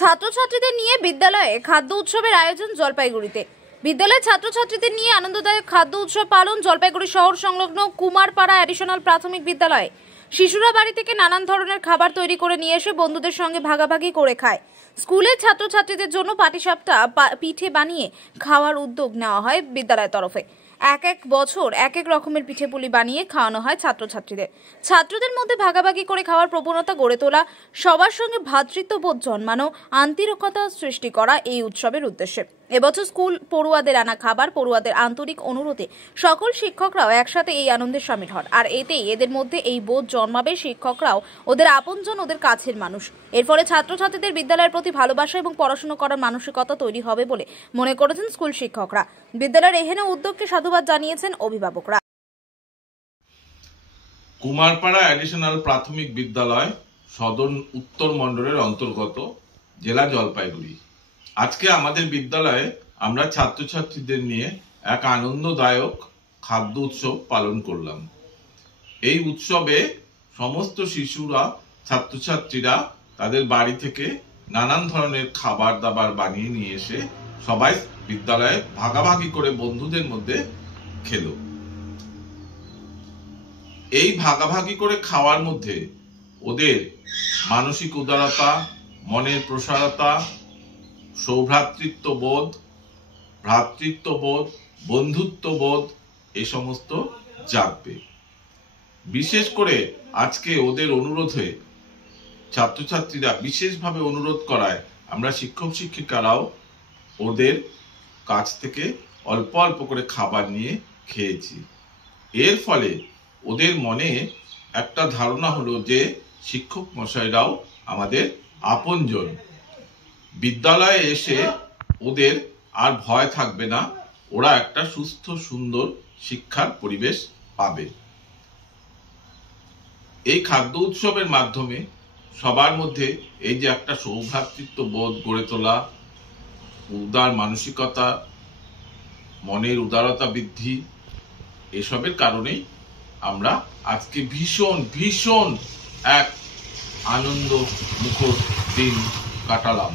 ছাত্রছাত্রীদের নিয়ে বিদ্যালয়ে খাদ্য উৎসবের আয়োজন জলপাইগুড়িতে। বিদ্যালয়ের ছাত্রছাত্রীদের নিয়ে আনন্দদায়ক খাদ্য উৎসব পালন জলপাইগুড়ি শহর সংলগ্ন কুমারপাড়া অ্যাডিশনাল প্রাথমিক বিদ্যালয়ে। শিশুরা বাড়ি থেকে নানান ধরনের খাবার তৈরি করে নিয়ে এসে বন্ধুদের সঙ্গে ভাগাভাগি করে খায়। স্কুলের ছাত্রছাত্রীদের জন্য পাটিসাপটা পিঠে বানিয়ে খাওয়ার উদ্যোগ নেওয়া হয় বিদ্যালয়ের তরফে। এক এক বছর এক এক রকমের পিঠেপুলি বানিয়ে খাওয়ানো হয় ছাত্রদের মধ্যে ভাগাভাগি করে খাওয়ার প্রবণতা গড়ে তোলা, সবার সঙ্গে ভ্রাতৃত্ববোধ জন্মানো, আন্তরিকতা সৃষ্টি করা এই উৎসবের উদ্দেশ্যে। এবছর স্কুল পড়ুয়াদের আনা খাবার, পড়ুয়াদের আন্তরিক অনুরোধে সকল শিক্ষকরাও একসাথে এই আনন্দে শামিল হন। আর এতেই এদের মধ্যে এই বোধ জন্মাবে, শিক্ষকরাও ওদের আপনজন, ওদের কাছের মানুষ। এর ফলে ছাত্রছাত্রীদের বিদ্যালয়ের প্রতি ভালোবাসা এবং পড়াশোনা করার মানসিকতা তৈরি হবে বলে মনে করেছেন স্কুল শিক্ষকরা। বিদ্যালয়ের এহেন উদ্যোগকে সাধুবাদ জানিয়েছেন অভিভাবকরা। কুমারপাড়া অ্যাডিশনাল প্রাথমিক বিদ্যালয় সদর উত্তর মণ্ডলের অন্তর্গত, জেলা জলপাইগুড়ি। আজকে আমাদের বিদ্যালয়ে আমরা ছাত্রছাত্রীদের নিয়ে এক আনন্দদায়ক খাদ্য উৎসব পালন করলাম। এই উৎসবে সমস্ত শিশুরা, ছাত্রছাত্রীরা তাদের বাড়ি থেকে নানান ধরনের খাবার দাবার বানিয়ে নিয়ে এসে সবাই বিদ্যালয়ে ভাগাভাগি করে বন্ধুদের মধ্যে খেলো। এই ভাগাভাগি করে খাওয়ার মধ্যে ওদের মানসিক উদারতা, মনের প্রসারতা, সৌভ্রাতৃত্ববোধ, ভ্রাতৃত্ববোধ, বন্ধুত্ববোধ এই সমস্ত জাগবে। বিশেষ করে আজকে ওদের অনুরোধে ছাত্রছাত্রীরা বিশেষভাবে অনুরোধ করায় আমরা শিক্ষক শিক্ষিকারাও ওদের কাছ থেকে অল্প অল্প করে খাবার নিয়ে খেয়েছি। এর ফলে ওদের মনে একটা ধারণা হলো যে শিক্ষক মশাইরাও আমাদের আপনজন। বিদ্যালয়ে এসে ওদের আর ভয় থাকবে না, ওরা একটা সুস্থ সুন্দর শিক্ষার পরিবেশ পাবে। এই খাদ্য উৎসবের মাধ্যমে সবার মধ্যে এই যে একটা সৌভ্রাতৃত্ব বোধ গড়ে তোলা, উদার মানসিকতা, মনের উদারতা বৃদ্ধি, এসবের কারণেই আমরা আজকে ভীষণ এক আনন্দ মুখর দিন কাটালাম।